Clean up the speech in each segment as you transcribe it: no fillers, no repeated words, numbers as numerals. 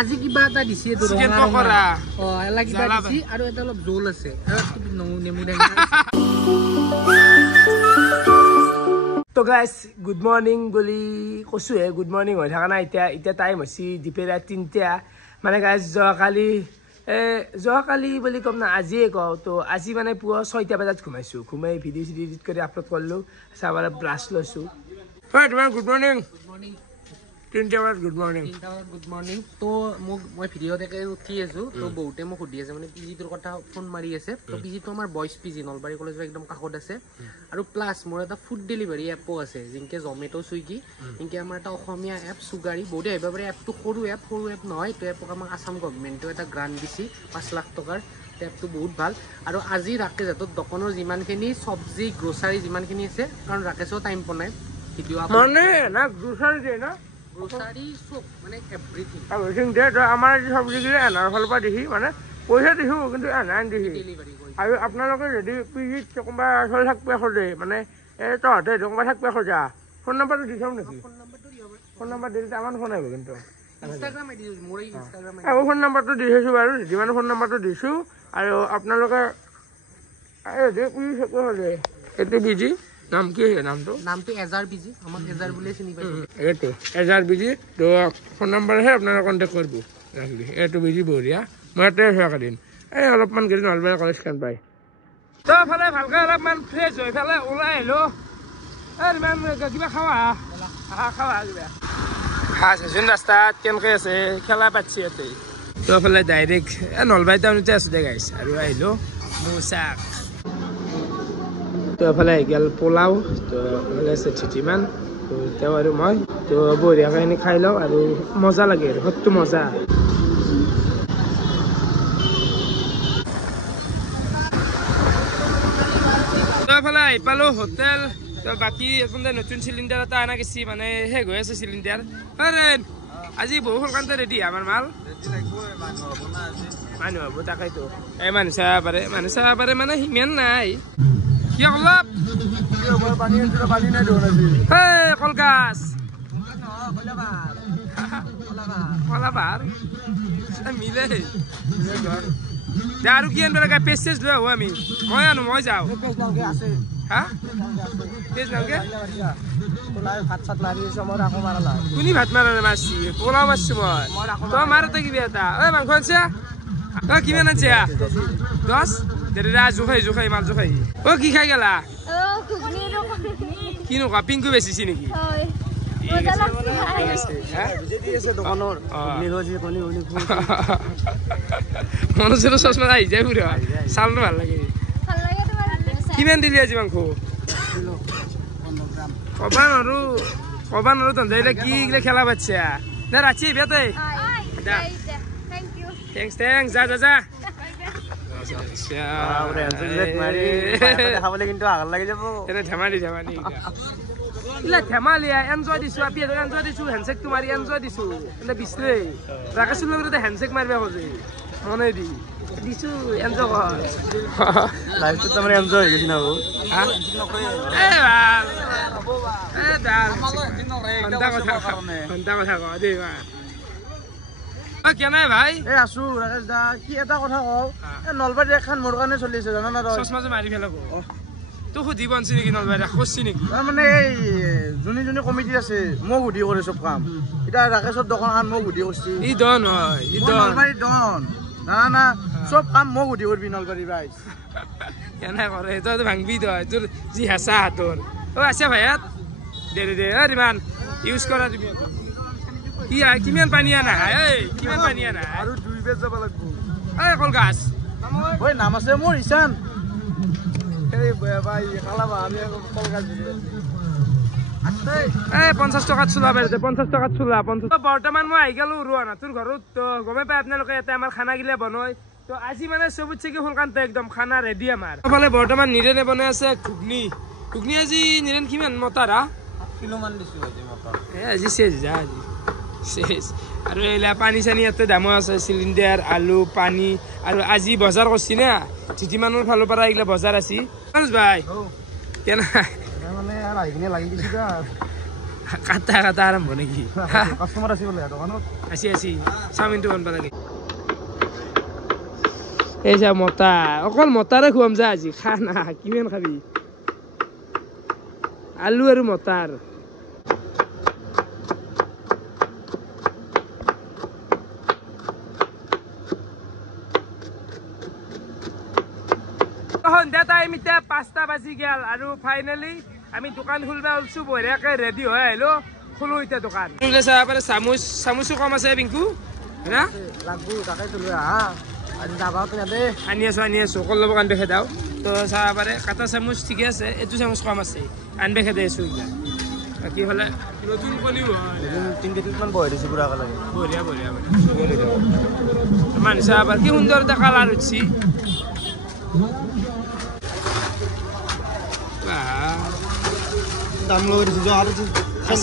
আজি কিবা এটা দিছে তো চিকেন পকৰা এলা কিবা দিছি আৰু এটা অলপ জোল আছে আৰু নেমু টেঙা তো গাইস গুড মর্নিং বলি কৈছো হে গুড মর্নিং হৈ থকা নাই এতিয়া টাইম হৈছে দিপেৰা 3টা মানে গাইস যোৱাকালি বুলি কম না আজিয়ে কওঁ তো আজি মানে পুৱা 6টা বজাত ঘুমাইছো ঘুমাই ভিডিঅ' এডিট কৰি আপলোড কৰিলো চাবাৰে ব্ৰাছ লৈছো হয় তোমাৰ গুড মর্নিং 3টা বজাত গুড মর্নিং তো মই ভিডিঅ' দেখে উঠি আছো তো বহুতে মোক সুধি আছে মানে পিজিটোৰ কথা ফোন মাৰি আছে তো পিজিটো আমাৰ বয়জ পিজি নলবাৰী কলেজৰ একদম কাষত আছে আৰু প্লাছ মোৰ এটা ফুড ডেলিভাৰী এপো আছে যেনকে জমেটো চুইগি এনেকে আমাৰ এটা অসমীয়া এপ সুগাৰী বহুতে আহিব পাৰে এপটো সৰু এপ নহয় তো এপক আমাক আসাম গভৰ্ণমেণ্টে এটা গ্ৰাণ্ট দিছে 5 লাখ টকাৰ এপটো বহুত ভাল আৰু আজি ৰাকেশ হাতত দোকানৰ যিমানখিনি চব্জি গ্ৰোচাৰী যিমানখিনি আছে কাৰণ ৰাকেশও টাইম পোৱা নাই ভিডিঅ' মানে না গ্ৰোচাৰী দে না গ্ৰোচাৰী সব মানে এভৰিথিং দে তো আমাৰ চব্জি গিলা এনাৰ ফালৰ পৰা দিহি মানে পইচা দিছো কিন্তু এনাৰ দিহি ডেলিভাৰী কৰি আৰু আপোনালোকে যদি পিজিত কোনোবা চলি থাকিব খোজে মানে তহঁতে কোনোবা থাকিব খোজা ফোন নম্বৰটো দি চাম নেকি ফোন নম্বৰ দিলে আমাৰ ফোন আহিব কিন্তু ইনষ্টাগ্ৰাম আইডি মোৰ ইনষ্টাগ্ৰাম আৰু ফোন নম্বৰটো দি থৈছোঁ বাৰু যিমান ফোন নম্বৰটো দিছোঁ আৰু আপোনালোকে পিজি থাকিব খোজে এইটো বিজি নাম কি নামটো এজাৰ বিজি আমাক এজাৰ বুলিয়ে চিনি পাইছো এইটো এজাৰ বিজি তো ফোন নম্বৰহে আপোনালোকে কণ্টেক্ট কৰিব ৰাখিলি এইটো বিজি বঢ়িয়া মই ইয়াতে হোৱা দিন এই অলপমান কেইদিন নলবাৰী কলেজখন পাই তো ফালে ভালকৈ অলপমান ফ্ৰেছ হৈ ফালে ওলাই আহিলোঁ ইমান কিবা খাৱা কিবা চাচোন ৰাস্তাত কেনেকৈ আছে খেলা পাতিছে ইয়াতে তো ফালে ডাইৰেক্ট নলবাৰী টাউনতে আছোঁ দে গাইছ আৰু আহিলোঁ মৌচাক তো এফালে আহি গ'ল পোলাও তো এফালে আছে চিটিমান তো তেওঁ আৰু মই তো বঢ়িয়াকৈ এনে খাই লওঁ আৰু মজা লাগে আৰু সত্যি মজা তো এফালে আহি পালোঁ হোটেল তো বাকী এখন নতুন চিলিণ্ডাৰ এটা অনা গৈছে মানে শেষ হৈ আছে চিলিণ্ডাৰ আজি বহু সোনকালে ৰেডি আমাৰ মাল মানুহ হ'ব তাকেইতো এই মানুহ চাব পাৰে মানে সিমান নাই কি অলপ কলগাছ কলাবাৰ মিলে আৰু কি আনিব লাগে পেজ চেজ লৈ আহোঁ আমি মই যাওঁ হা পেজ নালগে কোনি ভাত মাৰা নাই মাৰছি পোলাও মাৰছো মই তই মাৰোতে কিবা এটা ঐ মাংস আনছা কিমান আনছা 10 দে জোখাই মাল জোখাই কি খাই গেলা কিনো কা পিংকু বেচিছি নেকি মনোজৰ চচমা আহি যায় পুৰা চাউলটো ভাল লাগে কিমান দিলি আজি মাংস কবা নৰো তহঁতে কি এইগিলা খেলা পাতিছা দে ৰাতি আহিবি থেংকছ যা ধেমালি এনজয় দিছো এনজয় দিছো হেণ্ডশেকটো মাৰি এনজয় দিছো বিচৰে ৰাকেশৰ লগত হেণ্ডশেক মাৰিব খোজে মনে দিছো এনজয় কৰ এনজয় হৈ গৈছে না কথা ক দেই কেনে ভাই আছো ৰাকেশ দা কি এটা কথা কওঁ নলবাৰী এখন মোৰ কাৰণে চলি আছে জানা না চচমাটো মাৰি পেলাব তোক সুধিব আনছি নেকি নলবাৰী কৈছি নেকি মানে এই যোনী কমিটি আছে মোক সুধি কৰে চব কাম এতিয়া ৰাকেশৰ দোকানখন মোক সুধি কৰিছে ই ডন হয় নলবাৰী ডন না চব কাম মোক সুধি কৰিবি নলবাৰী ৰাইজ কেনে কৰে তই ভাঙবি তই তোৰ যি হেঁচা হাতৰ আছে ভাইয়াত দে ইমান ইউজ কৰা তুমি কিমান পানী আনা কিমান পানী আনা আৰু 2 বেজ যাব লাগিব কলগাছ নাম আছে মোৰ ঈশান এই 50 টকাত চোলা পাই 50 টকাত চোলা 50 বৰ্তমান মই আহি গলো ৰোৱানা তোৰ ঘৰত তো গমে পাই আপোনালোকে ইয়াতে আমাৰ খানা গিলা বনাই তো আজি মানে চবতছে কি সোনকালে একদম খানা ৰেডি আমাৰ ফালে বৰ্তমান নিৰেনে বনাই আছে ঘুগনি আজি নিৰেন কিমান মতাৰা 7 কিলো মান দিছো আজি চেজ যা আজি শেষ আৰু এইলা পানী চানী ইয়াতে দামো আছে চিলিণ্ডাৰ আলু পানী আৰু আজি বজাৰ কৰিছি না চিটিমানৰ ফালৰ পৰা এইগিলা বজাৰ আছে ভাই কেনে মানে আৰু আহি কিনে লাগি দিছি কাটা কাটা আৰম্ভ নেকি কাষ্টমাৰ আছে বোলে দোকানত আছে চাওমিনটো বনাব লাগে এই যা মতা অকল মতাৰে খুৱাম যা আজি খা না কিমান খাবি আলু আৰু মটাৰ সন্ধিয়া টাইম এতিয়া 5টা বাজি গেল আৰু ফাইনেলি আমি দোকান খুলবা ওলছো বঢ়িয়াকে ৰেডি হৈ আহিলো খুলো এতিয়া দোকান চাব পাৰে চামুচো কম আছে পিংকু না লাগবো তাকে তুলো হা আজি যাবা কিনা দে আনি আছো কল ল'ব কান্দে খেদাও তো চাব পাৰে কাটা চামুচ ঠিকে আছে এইটো চামুচ কম আছে আনবে খেদাই আছো এতিয়া বাকী হ'লে নতুন কণিও হয় 3 কেজিমান বহাই দিছো পুৰা লাগে বঢ়িয়া মানুহ চাব কি সুন্দৰ এটা কালাৰ উঠছি দাম লৈ দিছো আৰু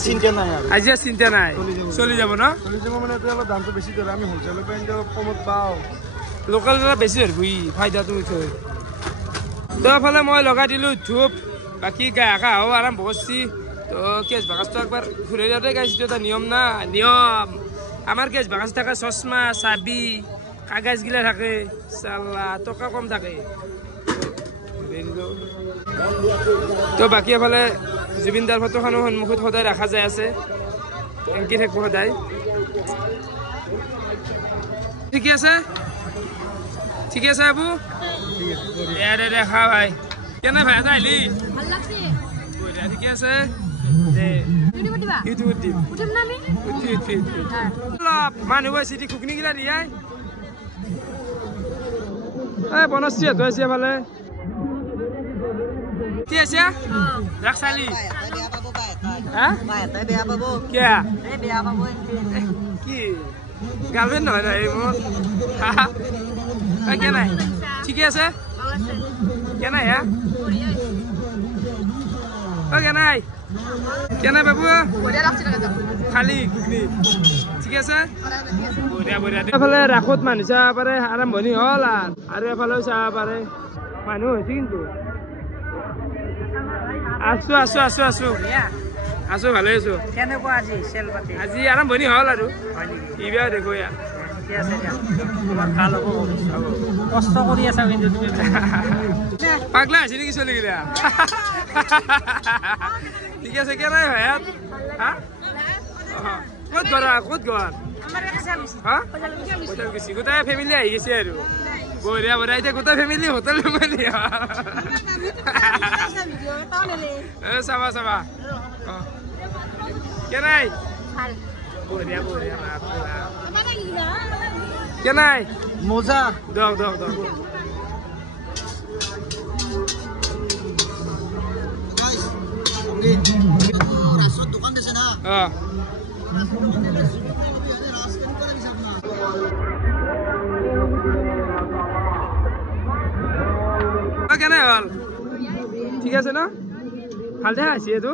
চিন্তা নাই আৰু আজি চিন্তা নাই চলি যাব ন চলি যাব মানে এতিয়া অলপ দামটো বেছি ধৰে আমি হোলচেলৰ পৰা আনিলে অলপ কমত পাওঁ লোকেল বেছি ধৰিবি ফাইদাটো উঠে তো ফালে মই লগাই দিলোঁ ধূপ বাকী গায়কা হও আৰম্ভ কৰিছি তো কেচ বাকচটো একবাৰ ঘূৰি যাওঁতে গাইছিলোঁ এটা নিয়ম না নিয়ম আমাৰ কেচ বাকচ থাকে চশমা চাবি কাগজগিলা থাকে চাল্লা টকা কম থাকে তো বাকী এফালে জুবিনদাৰ ফটোখনো সন্মুখত সদায় ৰাখা যায় আছে এনকি থাকিব সদায় ঠিকে আছে বাবু দে খা ভাই কেনে ভাই এটা আহিলি ঠিকে আছে মানুহ চিটি খুকনি গিলা দিয়াই বনশ্ৰী হেঁতো আছে এফালে কি আছে ৰাখ চালি কি গাৰ্লফ্ৰেণ্ড নহয় ন এই মোৰ কে নাই ঠিকে আছে কে নাই কে নাই বাবু খালি ঘুগনি ঠিকে আছে এফালে ৰাসত মানুহ চাব পাৰে আৰম্ভণি হ'ল আৰু এফালেও চাব পাৰে মানুহ হৈছে কিন্তু আছো ভালে আছো কেনেকুৱা আজি চেল পাতি আজি আৰম্ভণি হ'ল আৰু এইবাৰ দেখো ইয়াৰ ভাল হ'ব কষ্ট কৰি আছা কিন্তু তুমি পাগলা আছে নেকি চলি গিলা ঠিক আছে কে নাই ভাই ক'ত ঘৰ গোটেই ফেমিলি আহি গৈছে আৰু বঢ়িয়া এতিয়া গোটেই ফেমিলি হোটেল চাবা কে নাই বঢ়িয়া কে নাই মজা দক কেনে হ'ল ঠিক আছে ন ভাল দেখা আছে এইটো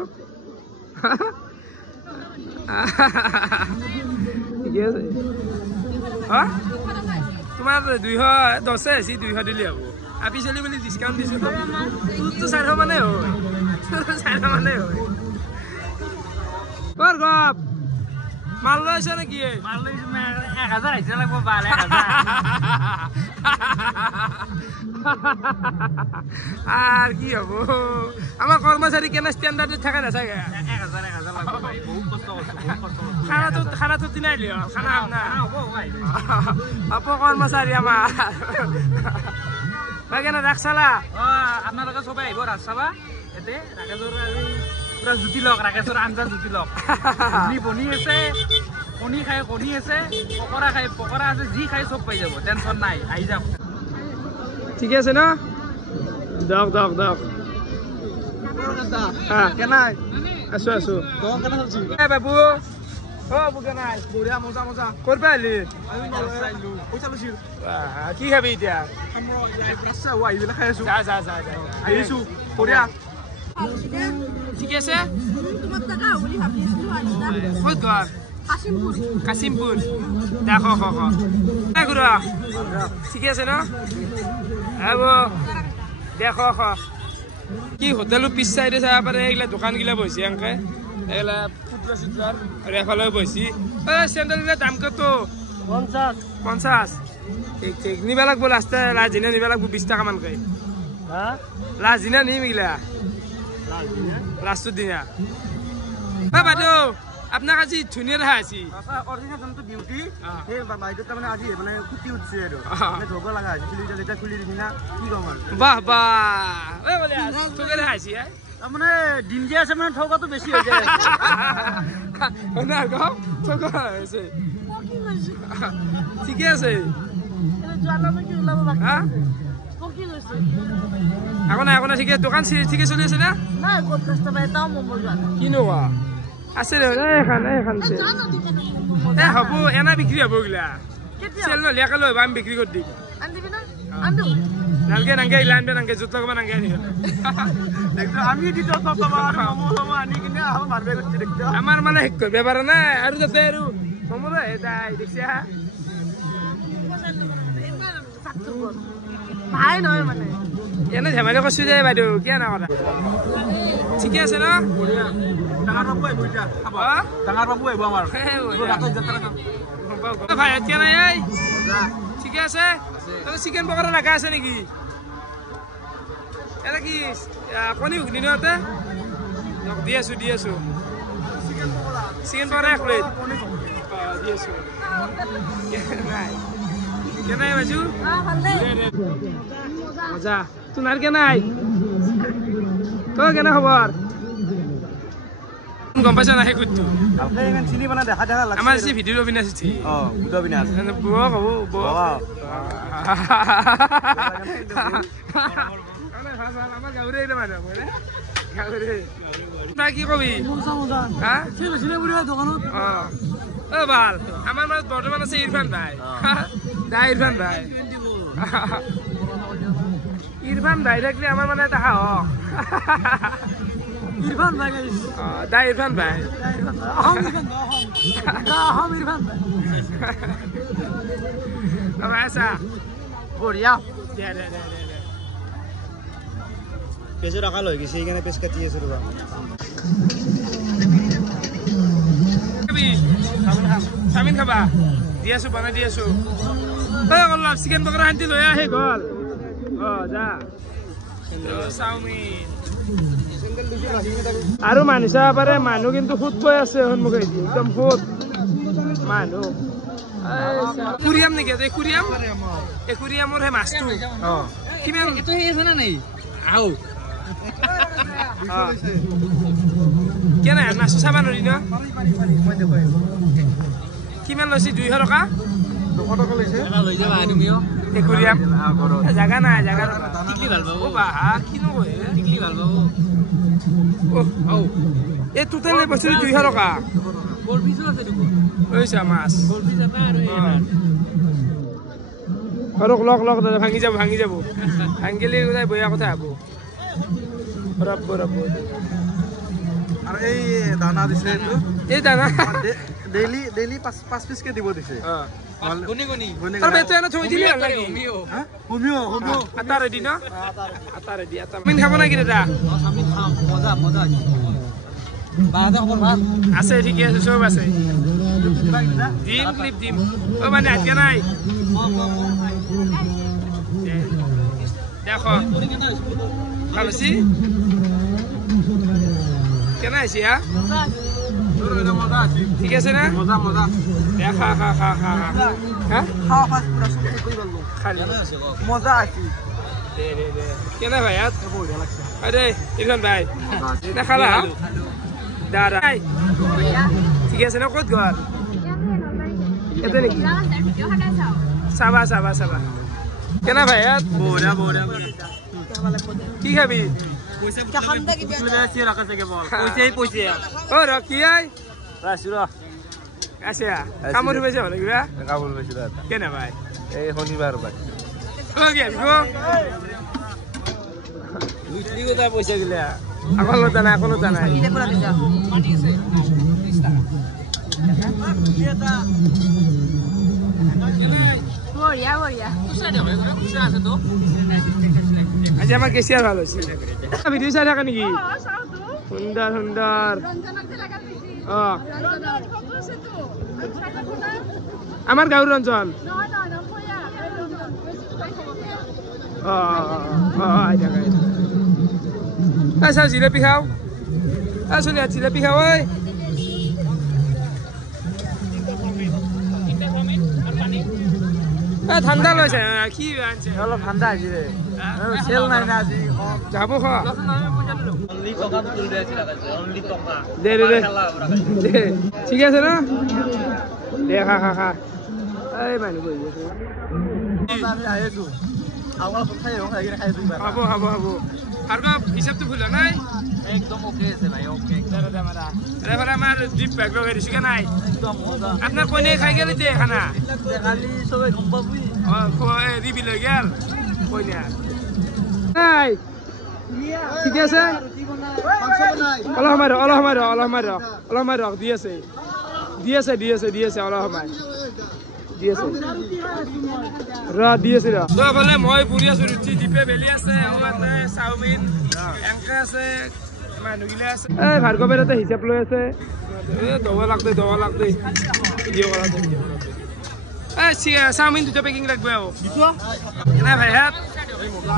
ঠিকে আছে তোমাৰ 210 আছে 200 দিলে হ'ব আপি চলি বুলি ডিছকাউণ্ট দিছোঁ তোৰতো 400 মানে হয় ক'ৰ গপ মাল লৈছে নেকি মাল লৈছো 1000 আহিছে লাগব 1000 আর কি হব আমার কর্মচারী কেন স্ট্যান্ডার্ডে থাকা না থাকে 1000 লাগব ভাই বহুত কষ্ট করছে খানা তো দিনাই লিও খানা আপনা আপো কর্মচারী আমার ভাই কেন রাখছালা আপনারা সবাই আইব রাখছাবা এতে ৰাকেশৰ পুৰা জুতি লক ৰাকেশৰ আঞ্জা জুতি লক বনি আছে কণী খাই কণী আছে পকৰা খাই পকৰা আছে যি খাই সব পাই যাব টেনশন নাই আহি যাওক ঠিক আছে না দক কেনাই আছো কেনে চলছি বাবু বুকে নাই বঢ়িয়া মজা ক'ৰ পৰা আহিলি পইচা লৈছি কি খাবি এতিয়া আহিলে খাই আছো যা আহিছো বঢ়িয়া ঠিক আছে ক'ত ঘৰ কাশিমপুৰ দেখো ঘূৰা ঠিক আছে ন দেখো কি হোটেলৰ পিছ চাইডে চাব পাৰে এইগিলা দোকানগিলা বহিছে এনেকে এইগিলা আৰু এফালেও বহিছি চেণ্ডেলৰ দাম কত 50 ঠিক ঠিক নিবা লাগব লাষ্ট লাজ দিনা নিবা লাগব 20 টাকা মানকে লাজ দিনা নিমিলা লাষ্টৰ দিনা বাইদেউ আপোনাক আজি ধুনীয়া দেখা আছি অৰিজিনেল যোনটো বিউটি সেই বাইদেউ তাৰমানে আজি মানে ফুটি উঠছে আৰু ধোব লগা হৈছে খুলি যেতিয়া খুলি দিছি না কি কম আৰু বাহ বাহ ঐ বলে তোকে দেখা আছি তাৰমানে দিন যে আছে মানে ঠকাটো বেছি হৈ যায় না গো ঠকা আছে ঠিকে আছে এখন ঠিকে দোকান ঠিকে চলি আছে না কিনো কোৱা আছে এখন হ'ব এনা বিক্ৰী হ'ব এইগিলা চেল নলিয়াকে লৈ আমি বিক্ৰী কৰি দিম নালগে নাংগে ইলান নাংগে জুত লগাব নাংগে আমি আনি কিনে আমাৰ মানে শেষ কৰিব পাৰা নাই আৰু যাতে আৰু মমো দেখিছা এনে ধেমালি কৰিছো দে বাইদেউ কিয় না কথা ঠিকে আছে ন ডাঙৰ বাবু আহিব আমাৰ ভাই এতিয়া নাই ঠিকে আছে চিকেন পকৰা লগা আছে নেকি এটা কি কণী ঘুগনি নতে দি আছো চিকেন পকৰা 1 প্লেট দি আছো কেনাই বাজু মজা তোমাৰ কেনাই তই কেনে খবৰ গম পাইছা না কুটু চিনি বনা দেখা দেখা লাগছে আমাৰ যে ভিডিঅ অবিনাশ থি ভিডিঅ অবিনাশ বুৱা কব বুৱা আমাৰ গাউৰে এটা মানুহ মানে গাউৰে না কি কবি হা চিনে বুঢ়া দোকানত ও ভাল আমাৰ মানে বৰ্তমান আছে ইৰফান ভাই ইৰফান ভাই দেখলে আমাৰ মানে এটা হাঁহ ইরফান ভাই দা ইরফান ভাই আচ্ছা বঢ়িয়া দে পেজ রাখা লই গেছে এইখানে পেজ কাটি আছে রবা চামিন খাবা দি আছো বনাই দি আছো অলপ চিকেন পকৰা আনটি লৈ আহে গল যা চাওমিন আৰু মানুহ চাব পাৰে মানুহ কিন্তু সুত কৈ আছে সন্মুখেদি একদম সুত মানুহ কুৰিয়াম নেকি কুৰিয়ামৰ সেই মাছটো কিমান কেনে মাছটো চাবা নোৱাৰি ন কিমান লৈছে 200 টকা 200 টকা লৈছে লৈ যাবা তুমিও একুৰিয়াম জাগা নাই টিকলি ভাল পাবো বাহ কিনো কয় টিকলি ভাল পাবো এই টোটাল বস্তু 200 টকা গোলফিছো আছে দেখো লৈছা মাছ গোলফিছ আছে আৰু লক ভাঙি যাব ভাঙিলে গৈ বয়া কথা হ'ব ৰব আৰু এই দানা দিছে এই দানা ডেইলি 5 পিস কে দিব দিছে গুনি তাৰ বেতে না থৈ দিলি লাগি হোমিও আটা ৰেডি ন আটা ৰেডি আটা মিন খাব না কি দাদা সামিন খাম মজা বাদা খবৰ ভাল আছে ঠিকে আছে সব আছে দিম ক্লিপ দিম ও মানে আজকে নাই দেখো ভালো আছি কেন আছি ঠিক আছে না মজা খা হ্যাঁ খাওয়া ফাস্ট পুরা সব কই বললো খালি মজা আছে দে কেন ভাই বঢ়িয়া লাগছে আরে ইরফান ভাই না খালা দাদা ঠিক আছে না কত ঘর এতে নাকি চাবা কেন ভাই বঢ়িয়া কি খাবি কামড় পাইছে হলে কিবা কেনে ভাই এই শনিবার ভাই পয়সা গিলা আকৌ লতা নাই আজি আমাৰ কেচিয়াৰ ভাল হৈছে ভিডিঅ' চাই থাকা নেকি সুন্দৰ অঁ আমাৰ গাঁৱৰ ৰঞ্জন চাওঁ জিলেপি খাওঁ চলি জিলেপি খাওঁ ঐ ঠাণ্ডা লৈছে কি অলপ ঠাণ্ডা আহিছে চেল নাই না আজি যাব খোৱা দে ঠিক আছে ন দে খা খা খা এই মানুহ বহি আছে খাব খাব খাব আৰু হিচাপটো ভুল নাই একদম ওকে আছে ভাই ওকে এবারে আমার ডিপ ব্যাগ লগাই দিছি নাই আপনার কোনে খাই গেল যে খানা কালি সবাই গম পাবি রিবি লই গেল কোনে নাই ঠিক আছে অলহ মার দি আছে অলহ মার দি আছে রা দি আছে রা তো বলে মই পুরি আছো রুটি ডিপে বেলি আছে আমাতে চাউমিন এঙ্কা আছে মানুগিলা আছে এই ভাৰ্গবেৰতে হিচাপ লৈ আছে দব লাগতে ভিডিঅ' কৰা এই চাওমিন দুটা পেকিং ৰাখব নাই ভাই হাত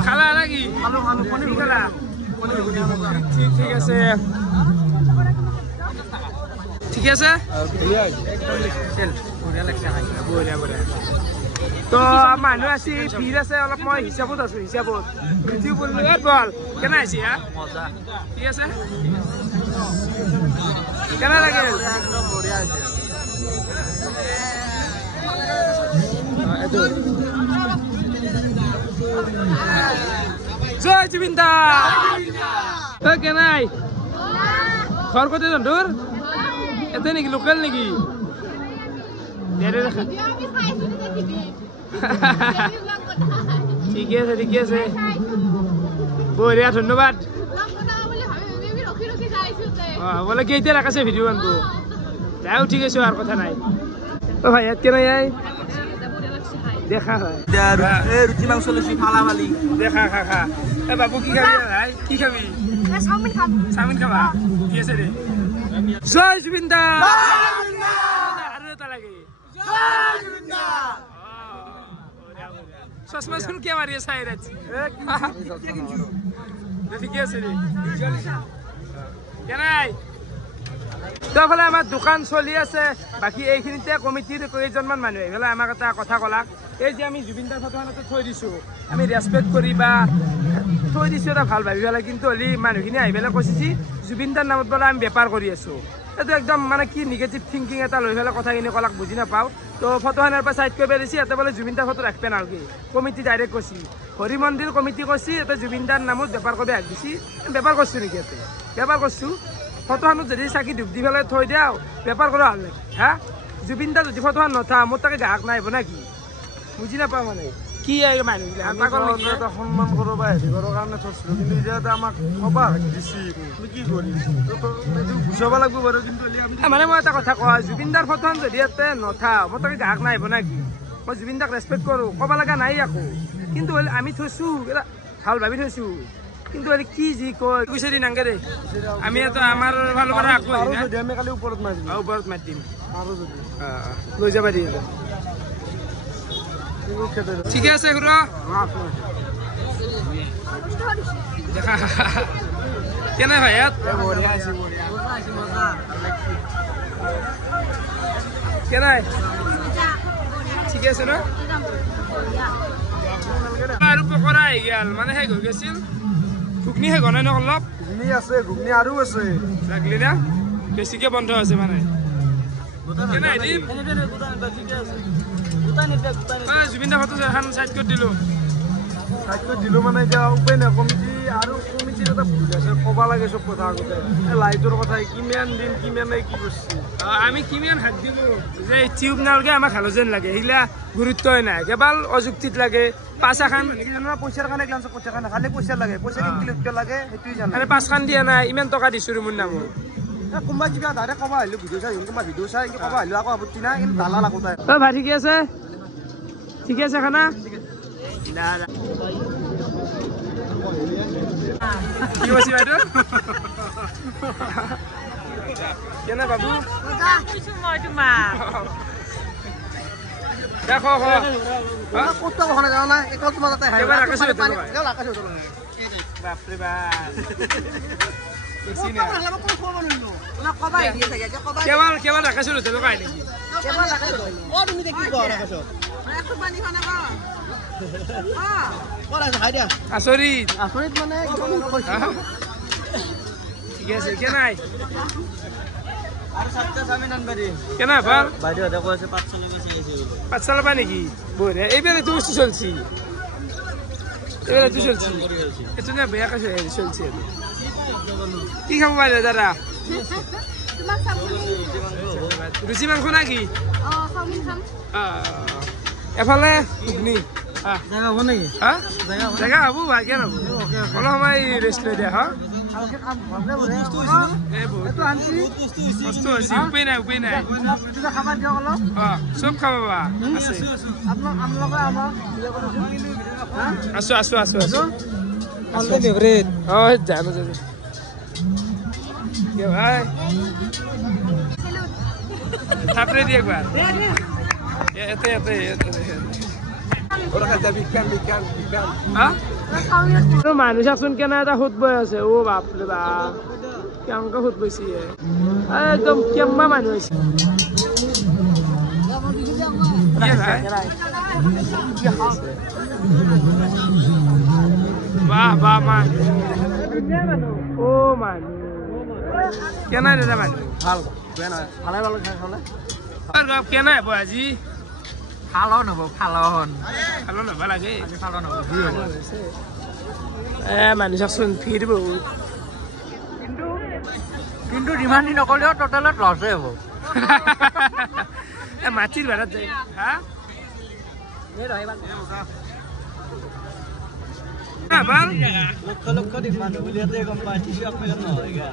খালা নাকি খালা ঠিক আছে ঠিক আছে তো মানুহ আছে ভিৰ আছে অলপ মই হিচাপত আছো হিচাপত বল কেনে আছে ঠিক আছে কেনে লাগিল জয় জুবিন দা কেনাই ঘৰ ক'তে তোৰ এতে নেকি লোকেল নেকি ঠিকে আছে বঢ়িয়া ধন্যবাদ বলে কেইটা রাখাছে ভিডিও আনবো যাও ঠিক আছে আর কথা নাই তো ভাই ইয়াত কেন যাই দেখা হয় রুটি মাংস লৈছি ফালা ফালি দেখা খা খা এ বাবু কি খাবি ভাই কি খাবি চাওমিন খাবা কি আছে রে জয় জুবিন দা আৰু এটা লাগে চশমা শুন কে মারিয়ে সাইড আছে ঠিকই আছে রে কেনাই তাহলে আমার দোকান চলি আছে বাকি এইখিনিতে কমিটির কেইজনমান মানুহ এইফালে আমাক এটা কথা কলাক এই যে আমি জুবিন দাৰ ফটোখনতে থৈ দিছো আমি ৰেসপেক্ট কৰি বা থৈ দিছো এটা ভাল ভাবি পেলাই কিন্তু হলি মানুহখিনি আহি পেলাই কৈছি জুবিন দাৰ নামত বোলে আমি বেপাৰ কৰি আছো এইটো একদম মানে কি নিগেটিভ থিংকিং এটা লৈ পেলাই কথাখিনি কলাক বুজি নাপাওঁ তো ফটোখনৰ পৰা চাইড কৰি পেলাইছি ইয়াতে বোলে জুবিন দাৰ ফটো ৰাখবে নালগে কমিটি ডাইৰেক্ট কৈছি হৰি মন্দিৰ কমিটি কৈছি এটা জুবিন দাৰ নামত বেপাৰ কৰিব আগ দিছি বেপাৰ কৰিছো নেকি ইয়াতে বেপাৰ কৰিছো ফটোখনত যদি চাকি ডুব দি পেলাই থৈ দিয়াও বেপাৰ কৰা হ'ল নেকি হা জুবিন দা যদি ফটোখন নথা মোৰ তাকে গ্ৰাহক নাই হ'ব নেকি বুজি নাপাওঁ মানে কি মানুহবিলাক সন্মান কৰোঁ বা হেৰি কৰাৰ কাৰণে থৈছিলো কিন্তু এতিয়া আমাক সভা দিছি কি কৰিম গুচাব লাগিব বাৰু কিন্তু মানে মই এটা কথা কোৱা জুবিন দাৰ ফটোখন যদি ইয়াতে নথা মোৰ তাকে গ্ৰাহক নাই হ'ব নেকি মই জুবিন দাক ৰেচপেক্ট কৰোঁ ক'ব লগা নাই আকৌ কিন্তু আমি থৈছোঁ ভাল ভাবি থৈছোঁ কিন্তু কি যি কয় কুইচাৰি নাংগে দে আমি এটা আমাৰ ভালৰ পৰা আকৌ আমি কালি ওপৰত মাৰিম ওপৰত মাৰি দিম লৈ যাবা দি ঠিকে আছে খুৰা দেখা কেনে হয় ইয়াত কেনে ঠিকে আছে ন আৰু পকৰা আহি গেল মানে শেষ হৈ গৈছিল ঘুগনি শেষ হোৱা নাই ন অলপ ঘুগনি আছে ঘুগনি আৰু আছে লাগলি না বেছিকে বন্ধ আছে মানে জুবিন দা ফটো এখন চাইড কৰি দিলো মানে এতিয়া উপায় নাই কমিটি আৰু কমিটিৰ এটা ভুল আছে ক'ব লাগে চব কথা আগতে লাইটৰ কথা কিমান দিন কিমান নাই কি কৰিছে আমি কিমান হাত দিলো যে টিউব নালগে আমাক হালজেন লাগে সেইগিলা গুৰুত্বই নাই কেৱল অযুক্তিত লাগে পাঁচা খান পইচাৰ কাৰণে ক্লাছ পইচাৰ কাৰণে খালি পইচা লাগে পইচা কিমান লাগে সেইটোৱে জানে মানে 5 খান দিয়া নাই ইমান টকা দিছো মোৰ নামত কোনোবা কিবা ডাইৰেক্ট ক'ব আহিলো ভিডিঅ' চাই কোনোবা ভিডিঅ' চাই ক'ব আহিলো আকৌ আপত্তি নাই কিন্তু দালা লাগো তাই ভাই ঠিকে আছে খানা কি কৈছি বাইদেউ কেনে বাবু মই তোমাক দেখো কত বহনা যাও না একল তোমার তাতে হাই এবার আকাশে উঠে পানি যাও আকাশে উঠে বাপ রে বাপ দেখছি না হালা কোন খবর নইলো না কবাই দিয়ে থাকে কবাই কেবল আকাশে উঠে লগাই নাকি কেবল আকাশে ও তুমি দেখি কর আকাশে একটু পানি খানা বা হ্যাঁ করা আছে হাই দিয়া আসরিত মানে একদম কইছো ঠিক আছে কেনাই আর সাতটা সামিন আনবারি কেনা ভাল বাইরে দেখো আছে 500 টাকা চেয়েছে পাঁচশালা পাই নাকি বরে এইবারে তো বস্তু চলছি এবারে তো চলছি এত না বেয়া কাছে চলছে কি খাবো বাইরে দাদা তোমাক চাবনি রুচি মাংস নাকি চাওমিন খাম এফালে ঘুগনি জায়গা হবে নাকি হ্যাঁ জায়গা হবো ভাই কেন হবো অলপ সময় রেষ্ট লৈ দিয়া হা আজকে কাম ভাবলে বলে বহুত আনছি বস্তু আছে উপায় নাই এটা খাবার দিও অলপ চব খাব পাবা আছে আমলকে আমার বিয়ে করেছো আছো অল ফেভারিট জানো কে ভাই থাপড়ে দিয়ে একবার এতে মানুষ আসুন কেনা এটা সুত বই আছে ও বাপরে বাপ কেমকা সুত বইছি একদম কেম্বা মানুহ আছে বাহ মানুহ ও মানুহ কেনাই দাদা মানুহ ভাল ভালে ভালো খালে কেনাই হব আজি ফালন হব ফালন ভালো নবা লাগে ফালন হব মানুহ চাকচোন ভিৰ বহুত কিন্তু যিমান দিন নকলেও টোটেলত লছে হব মাটিৰ ভাড়াত যায় হা ভাল লক্ষ দিন মানুহ বুলি ইয়াতে গম পাই টিভি আপনার নহয়গা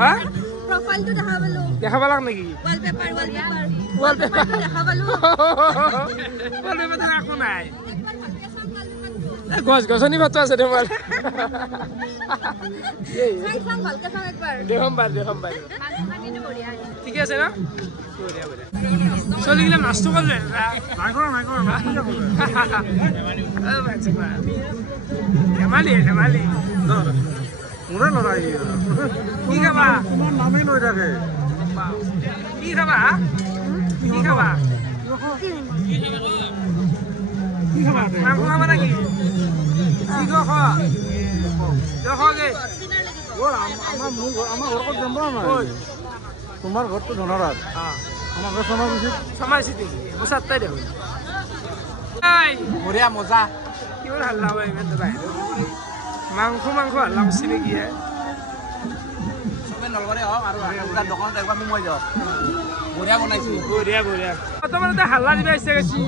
হা প্ৰফাইলটো দেখা পালো দেখা পালাক নেকি ৱালপেপাৰ দেখা পালো একো নাই গছ গছনি পাতো আছে তোমাৰ চাই ভালকে চাম একবাৰ দেখাম বাৰ মানুহ বঢ়িয়া ঠিকে আছে ন চলিগিলা নাচটো কৰলে ধেমালি মোৰে লৰাই কি খাবা তোমাৰ নামেই লৈ থাকে কি খাবা কি খাবা মাংস খাবা নাকি কি খোৱা গে আমাৰ ঘৰ ক'ত যাম তোমাৰ ঘৰটো ধনৰাত আমাৰ ঘৰ চমাৰ গৈছে সমাইছি দেখি চারটাই দেখো বঢ়িয়া মজা কি বলে হাল্লা হয় ইমান মাংস হাল্লা করছি নাকি চবে নলবাৰী হওক আৰু দোকানত একবাৰ সোমাই যাওক বঢ়িয়া বনাইছে বঢ়িয়া তোমাৰ হাল্লা দিবা ইচ্ছা গেছি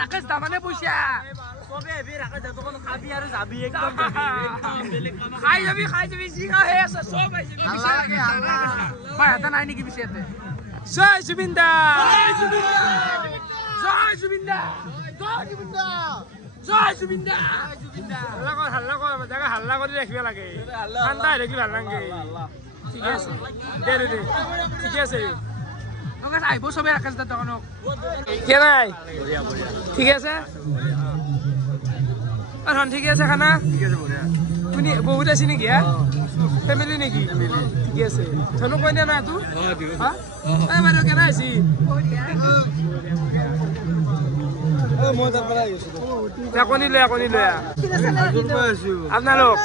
ৰাকেশ দামানে পয়সা চবে এবি ৰাখে যতখন খাবি আৰু যাবি একদম খাই যাবি যি খা হে আছে সব আইছে হাল্লা লাগে হাল্লা ভাই হাতে নাই নেকি পিছে ইয়াতে জয় জুবিন্দা হাল্লা কৰি ৰাখিব লাগে ঠাণ্ডা হৈ থাকিলে ভাল লাগে ঠিকে আছে দে ঠিকে আছে আহিব চবে ৰাকেশ দাৰ দোকানক কেনাই ঠিক আছে ঠিকে আছে খানা তুমি বহুত আছি নেকি ফেমিলি নেকি ঠিকে আছে ধনু কৈ দিয়া না তো বাইদেউ কেনা আছি মই তাৰ পৰা আহিছো কণী লৈ আপোনালোক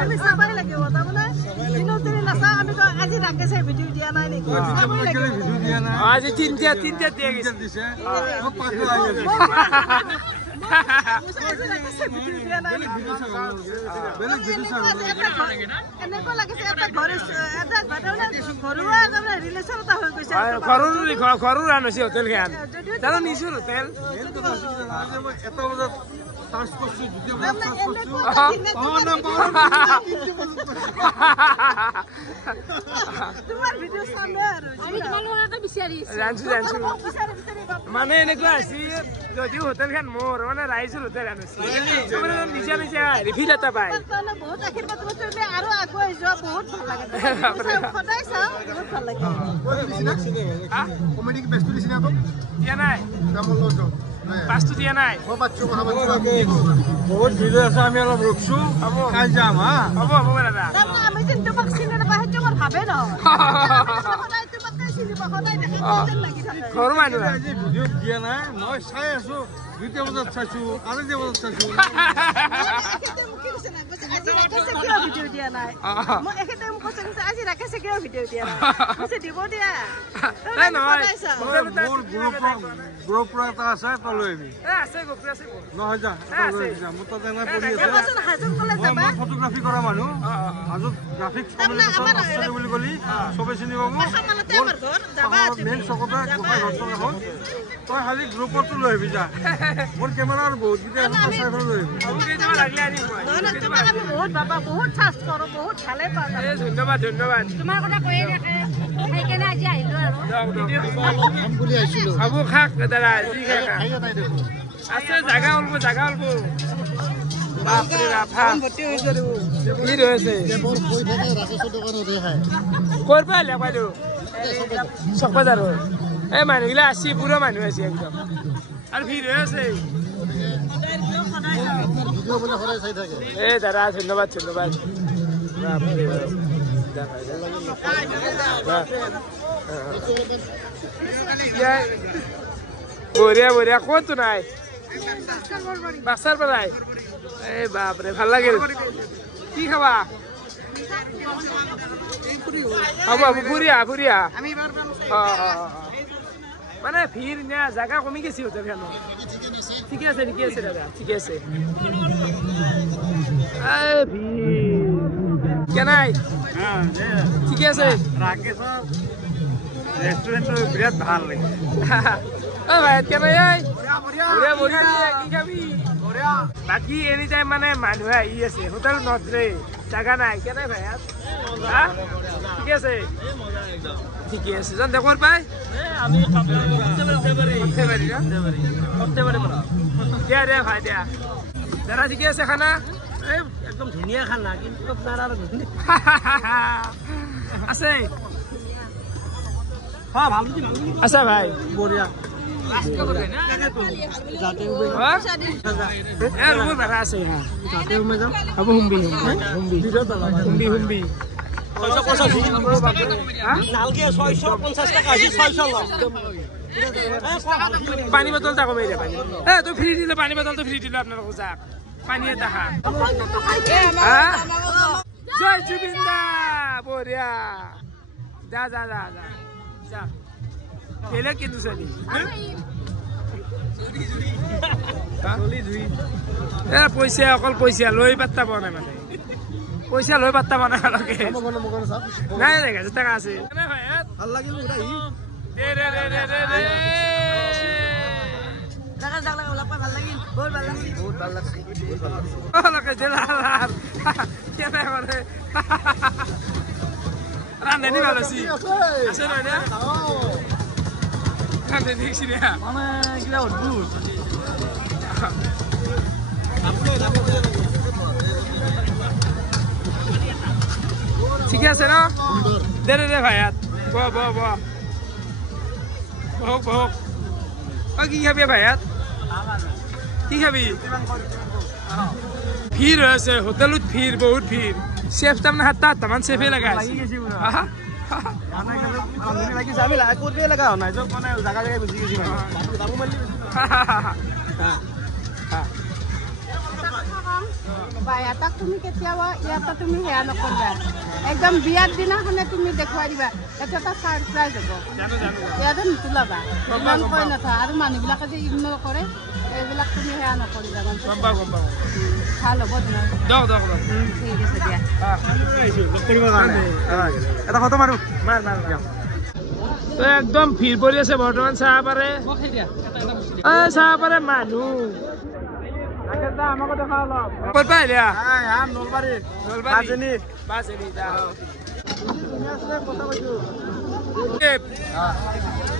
আমি চাবই লাগিব তাৰমানে দিনত দিনে নাচা আমি আজি ৰাকেশে ভিডিঅ' দিয়া নাই নেকি চাবই লাগিব ভিডিঅ' দিয়া নাই আজি তিনটা দিয়া গৈছে দিছে মই পাকলা আহি আছো বেলেগ ভিডিঅ' চাওঁ এনেকুৱা লাগিছে এটা ঘৰুৱা ৰিলেশ্যন এটা হৈ গৈছে ঘৰৰ ৰান হৈছে হোটেল খান দাদা নিছো হোটেল এটা বজাত সাৰ্চ কৰছি ভিডিও তাৰমানে সাৰ্চ এনে কৰছি তোমাৰ ভিডিঅ' চামে আৰু আমি তোমালোকে বিচাৰি জানছো বিচাৰি মানে এনেকুৱা আছে যদি হোটেলখন মোৰ মানে ৰাইজৰ হোটেল আছে নিজে নিজে ৰিভিউ এটা পায় তাৰমানে বহুত আশীৰ্বাদ কৰিছে আৰু আগুৱাই যোৱা বহুত ভাল লাগে সদায় চাওঁ বহুত ভাল লাগে কমেডি বেস্ট দিছিনা তো দিয়া নাই তামল লজো পাঁচটো দিয়া নাই বহুত ভিডিও আছে আমি অলপ ৰখছো কাল যাম হা হ'ব দাদা তাৰমানে আমি যেন তোমাক চিনি নাপাওঁ সেইটো মোৰ ভাবে নহয় সদায় তোমাক চিনি পাওঁ সদায় দেখা যেন লাগি থাকে ঘৰৰ মানুহ আজি ভিডিও দিয়া নাই মই চাই আছো 2টা বজাত চাইছো আৰু 2টা বজাত চাইছো আজি ৰাকেশে কিয় ভিডিঅ' দিয়া নাই মই এখেতে মোক কৈছে আজি ৰাকেশে কিয় ভিডিঅ' দিয়া নাই কৈছে দিব দিয়া নহয় মোৰ গ্ৰুপ এটা আছে তই লৈ আহিবি আছে গোপি আছে নহয় যা লৈ যা মোৰ তাতে নাই পৰি আছে যাবাচোন হাজোত কলেজ যাবা মই ফটোগ্ৰাফি কৰা মানুহ হাজোত গ্ৰাফিক্স কলেজ বুলি কলি চবে চিনি পাব সামানতে আমাৰ ঘৰ যাবা মেইন চকতে গোসাই ঘৰটো এখন তই খালি গ্ৰুপতো লৈ আহিবি যা মোৰ কেমেৰাৰ বহুত কেইটা চাই লৈ আহিবি নহয় তোমাক আমি বহুত বাবা বহুত চাৰ্চ কৰোঁ বহুত ভালে পাওঁ ধন্যবাদ তোমাৰ কথা কৈয়ে থাকে সেইকাৰণে আজি আহিলোঁ আৰু খাব খাক দাদা যি আছে জাগা উলব বাপৰে বাপ ভিৰ হৈছে ক'ৰ পৰা আহিলে বাইদেউ চক বজাৰৰ এই মানুহগিলা আছে বুঢ়া মানুহ আছে একদম আৰু ভিৰ হৈ আছে এই দাদা ধন্যবাদ বঢ়িয়া ক'তো নাই বাক্সাৰ পৰাই এই বাপৰে ভাল লাগিল কি খাবা হ'ব ফুৰিয়া মানে ভিৰ নে জাগা কমি গেছি হোটেলখন ঠিকে আছে দাদা ঠিকে আছে কেনাই ঠিকে আছে ৰাকেশৰ ৰেষ্টুৰেণ্টটো বিৰাট ভাল লাগে ভাই কেনাই বঢ়িয়া কি খাবি বাকী এনি টাইম মানে মানুহে আহি আছে হোটেল নধৰে জাগা নাই কেনাই ভাই ঠিকে আছে জন দেখৰ পাই দিয়া ভাই দিয়া দাদা ঠিকে আছে খানা একদম ধুনীয়া খানা কিন্তু আপোনাৰ আৰু আছে ভাল আছে ভাই বঢ়িয়া ৰুমৰ ভাড়া আছে হ'ব হুম্বি পানী বটল এটা কমাই দিয়া তই ফ্ৰী দিলে পানী বটলটো ফ্ৰী দিলো আপোনালোকক যাক পানী এটা খা জয় জুবিন দা বঢ়িয়া যা বেলেগ কিন্তু চালি পইচা অকল পইচা লৈ পাত্তা পোৱা নাই মানে পইচা লৈ পাত্তা পোৱা নাই নাই টাকা আছে ভাল লাগিল ৰান্ধনি ভাল আছে নহয় না ৰান্ধনি দেখিছি দে মানে কিবা অদ্ভুত ঠিকে আছে ন দে ভাই বহক কি খাবি ভাইয়াত কি খাবি ভিৰ হৈ আছে হোটেলত ভিৰ বহুত ভিৰ চেফ তাৰমানে 7-8মান চেফে লগা আছে তাক তুমি কেতিয়াবা ইয়াতে তুমি সেয়া নকৰিবা একদম বিয়াৰ দিনাখনে তুমি দেখুৱাই দিবা এটা ছাৰপ্ৰাইজ হ'ব ইয়াতে নুতোলাবা ইমান কৈ নাথাকা আৰু মানুহবিলাকে যে ইগন'ৰ কৰে এইবিলাক তুমি সেয়া নকৰিবা ভাল হ'ব তোমাৰ ঠিক আছে দিয়া এটা ফটো মাৰো মাৰ তো একদম ভিৰ পৰি আছে বৰ্তমান চাহপাৰে চাহপাৰে মানুহ ক'ত পাই দিয়া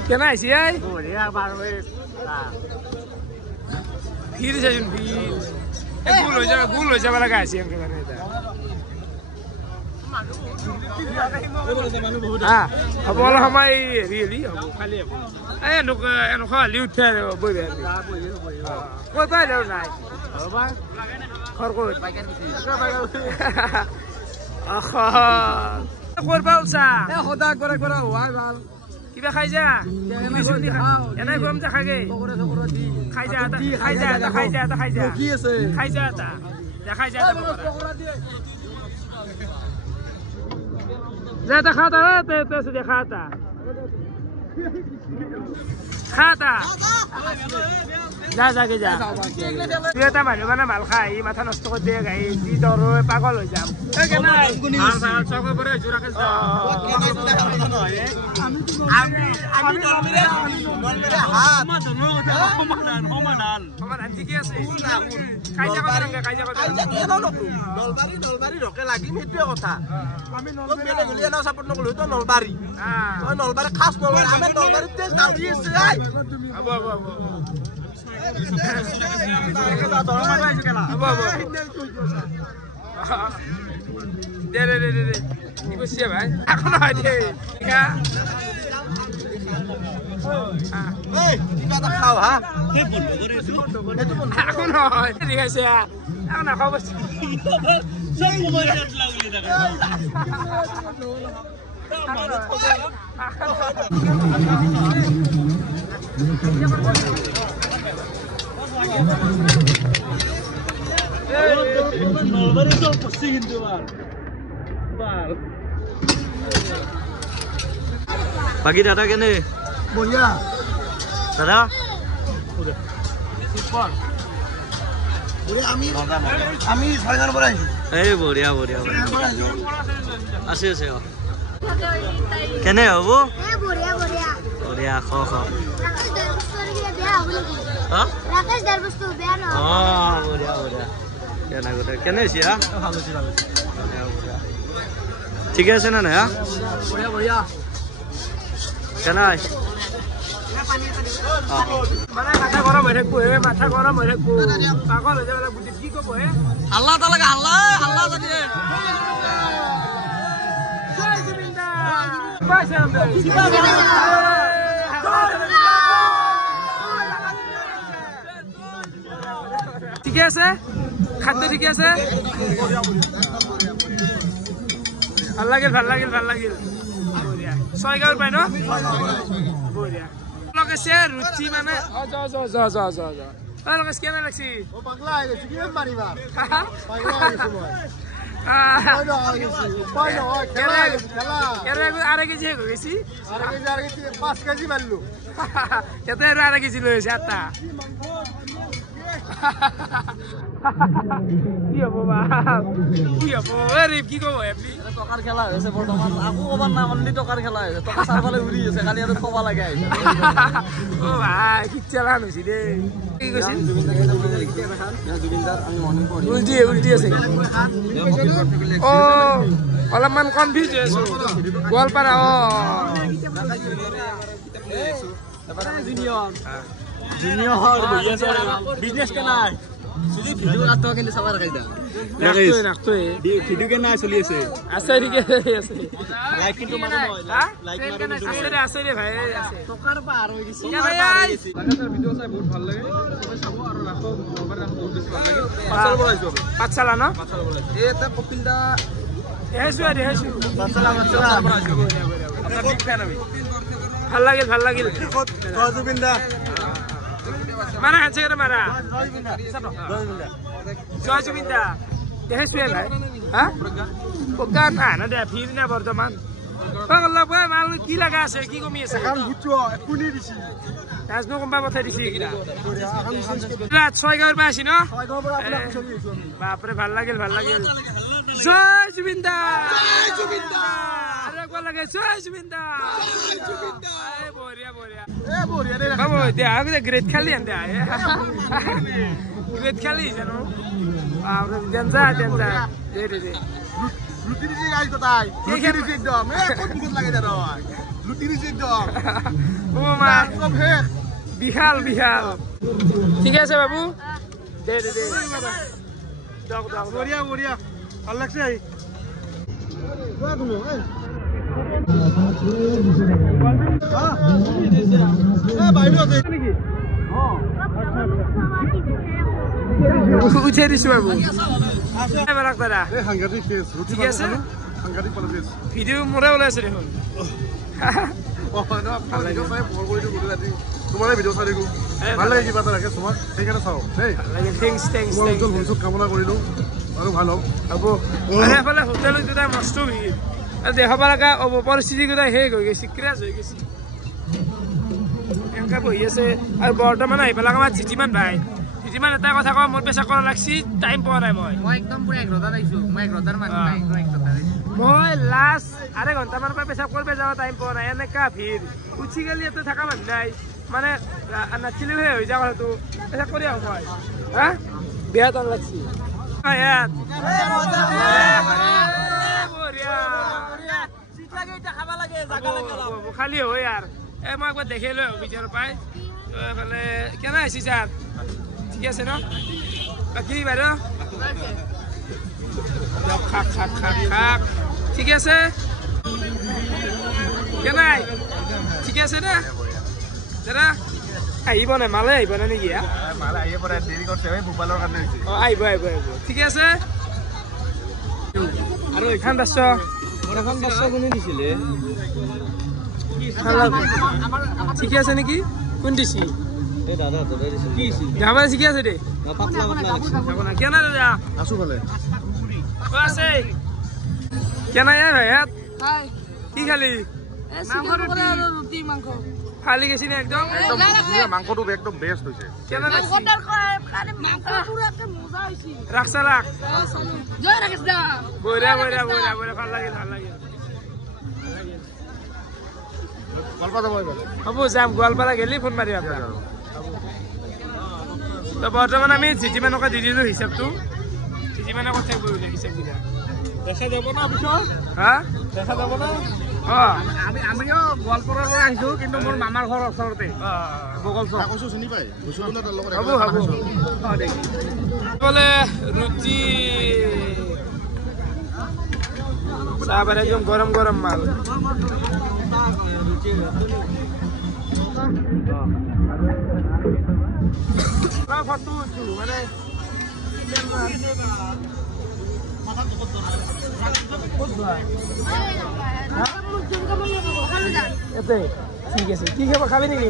কেনে আহিছে ভিৰ চাইছোন ভিৰ গোল হৈ যাব লগা আছে হ'ব অলপ সময় হেৰি হেৰি হ'ব খালি হ'ব এনেকুৱা হালি উঠে আৰু বহি ক'ত পাই নাই ঘৰ ক'ত ক'ৰ পৰা উঠছা সদায় কৰে কৰা হোৱাই ভাল কিবা খাই যা এনে গৰম যা খাগে খাই যা খাই যা খাই যা খাই যা কি আছে খাই যা খাই যা زيادة خاطر تسدي خاطر خاطر যা যা কে যা তুই এটা মানুহ মানে ভাল খাই মাথা নষ্ট কৰি দিয়ে গাই যি দৰো পাগল হৈ যাম বাকি দাদা কেনে বঢ়িয়া দাদা আমি ছয়গাঁৱৰ পৰা আহিছো এই বঢ়িয়া বঢ়িয়া আছে আছে কেনে হ'ব বঢ়িয়া খ খ বঢ়িয়া বঢ়িয়া কেনে হৈছে ঠিকে আছে না নাই কেনে মানে মাথা গৰম হৈ থাকবো মাথা গৰম হৈ থাকবো পাগল হৈ যাব বুদ্ধি কি কব হাল্লা এটা লাগে হাল্লা হাল্লা যদি ঠিকে আছে খাদ্য ঠিকে আছে ভাল লাগিল ভাল লাগিল ভাল লাগিল ছয়গাঁৱৰ পাই ন বঢ়িয়া লগাইছে ৰুচি মানে লগাইছে কেনে লাগছি আড়াই কেজি হৈ গৈছি 5 কেজি মাৰিলো ইয়াতে আৰু আড়াই কেজি লৈ আছে আটা কি হব বা কি হব কি কব আপনি টকাৰ খেলা হৈছে বৰ্তমান আকৌ ক'বাৰ নাম অনলি টকাৰ খেলা হৈছে টকা চাৰফালে উৰি আছে কালি আৰু ক'ব লাগে আহিছে অ ভাই কি চালান হৈছে দে কি কৈছিল উল্টি আছে অ অলপমান কনফিউজ হৈ আছো গোৱালপাৰা বিজনেছ কেনাই ভিডিঅ নাটক কিন্তু চাব ৰাখিছা ভিডিঅ কেনাই চলি আছে আছে ঠিকে আছে লাইক কিন্তু মাৰো মই লাইক মাৰো আছে ৰে ভাই আছে টকাৰ পাৰ হৈ গৈছে ভিডিঅ চাই বহুত ভাল লাগে সবাই চাব আৰু ৰাখক নলবাৰী ৰাখক বহুত বেছি ভাল লাগে পাছাল বলাইছো পাঠশালা ন পাছাল বলাইছো এটা কপিল দা দেখাইছো পাছালা বলাইছো এটা বিগ ফ্যান আমি ভাল লাগিল জুবিন দা মারা আছে রে মারা জয় জুবিন দা দেখাইছো ভাই হ্যাঁ প্রজ্ঞা না দে ভিড় না বর্তমান পাগল ভাই মাল কি লাগা আছে কি কমি আছে কাম বুটো কোনি দিছি তাজনো কম্পা পঠাই দিছি কিনা রাত 6 গাঁৱৰ পৰা আছি ন 6 গাঁৱৰ পৰা আপোনাক চলি আছো আমি বাপৰে ভাল লাগিল জয় জুবিন দা আৰু একবাৰ লাগে জয় জুবিন দা বঢ়িয়া বঢ়িয়া বাবু এতিয়া আগতে গ্ৰেট খালি এন্তে গ্ৰেট খালি জানো ডেঞ্জাৰ ডেঞ্জাৰ দে দে দে লুটি দিছে গাইছ কথাই লুটি দিছে একদম কোন কোন লাগে দে রয় লুটি দিছে একদম ও মা সব হে বিশাল বিশাল ঠিক আছে বাবু দে দে দে দক দক বড়িয়া বড়িয়া ভাল লাগছে আই কোৱা তুমি বাইৰে আছে নাকি উঠে দিছো বাবু এবাৰ কৰা এই সাংঘাতিক টেস্ট ঠিক আছে সাংঘাতিক পালে টেস্ট ভিডিও মোৰে ওলাইছে দেখোন তোমাৰে ভিডিঅ' চাই দেখো ভাল লাগে কিবা এটা ৰাখে তোমাক সেইকাৰণে চাওঁ দেই থেংকছ থেংকছ তোমাৰ উজ্জ্বল ভৱিষ্যত কামনা কৰিলোঁ আৰু ভাল হওক হ'ব আৰু এফালে হোটেলত দুটা মস্ত ভিৰ আৰু দেখাব লগা পৰিস্থিতি গোটাই শেষ হৈ গৈছে ক্ৰেছ হৈ গৈছে এনেকৈ বহি আছে আৰু বৰ্তমান আহি পেলাই আমাৰ জিতিমান ভাই জিতিমান এটা কথা কওঁ মোৰ পেচা কৰা লাগছি টাইম পোৱা নাই মই একদম পুৰা 11টাত আহিছো মই 11টাৰ মানুহ নাই 11টাত আহিছো মই লাষ্ট আধা ঘণ্টামানৰ পৰা পেচাব কৰিব যাব টাইম পোৱা নাই এনেকুৱা ভিৰ উঠি গেলি ইয়াতে থকা মানুহ নাই মানে নাচিলেহে হৈ যায় কথাটো পেচাব কৰি আহোঁ মই হা বেয়া টান লাগছি ইয়াত খালি হয় ইয়াৰ এই মই একবাৰ দেখি লৈ বিচাৰ পাই এইফালে কেনে আহিছে ছাৰ ঠিক আছে ন বাকী বাইদেউ খাক খাক খাক খাক ঠিক আছে কেনাই ঠিক আছে দে দাদা আহিব নাই মালে আহিব না নেকি মালে আহিব পৰা দেৰি কৰিছে এই ভূপালৰ কাৰণে হৈছে অঁ আহিব আহিব আহিব ঠিক আছে আৰু এইখন বাছ এখন বাছ কোনে দিছিলে ঠিকে আছে নেকি কোন দিছি যাবা ঠিকে আছে দে কেনা দাদা আছো ভালে আছে কেনা ভাইয়াত কি খালি খালি গেছি নে একদম মাংসটো একদম বেষ্ট হৈছে কেনা ৰাখছা ৰাখ বঢ়িয়া বঢ়িয়া বঢ়িয়া বঢ়িয়া ভাল লাগিল ভাল লাগিল হ'ব যাম গোৱালপাৰা গেলি ফোন মাৰিম আপোনাক তো বৰ্তমান আমি জিতিমানকে দি দিলোঁ হিচাপটো জিতিমানে ক'ত থাকিব বোলে হিচাপবিলাক দেখা যাব না পিছত হা দেখা যাব না অঁ আমিও গোৱালপাৰাৰ পৰা আহিছো কিন্তু মোৰ মামাৰ ঘৰ ওচৰতে চিনি পাই হ'ব হ'ব বোলে ৰুটি চাহ বাৰে একদম গৰম গৰম মাল ফটো উঠো মানে ঠিক আছে কি খাব খাবি নেকি